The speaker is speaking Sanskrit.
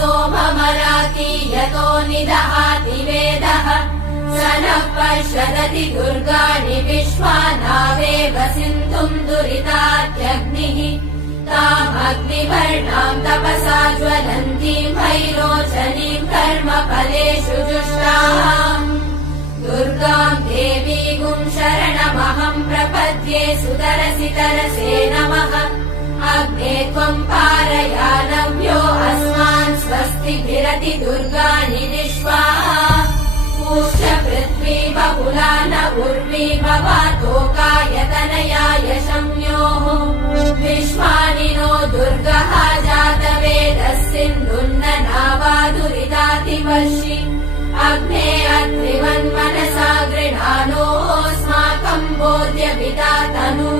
सोममराति यतो निदहाति वेदः स नः पश्यदति दुर्गाणि विश्वानावेव सिन्धुम् दुरितात्यग्निः तामग्निवर्णाम् तपसा ज्वलन्तीम् भैरोचनीम् कर्मफलेषु जुष्टाम् दुर्गाम् देवीगुम् शरणमहम् प्रपद्ये सुतरसि तरसे नमः अग्ने त्वम् पारयानव्यो अस्मान् स्वस्तिभिरति दुर्गाणि विश्वाः पूष्य पृथ्वी बहुला न उर्वी भवातोकायतनयाय संयोः विश्वानि नो दुर्गः जातवेदः सिन्धुन्न नावादुरितातिवर्षि अग्ने अत्रिवन्मनसा गृहाणोऽस्माकम् बोध्यपिता तनू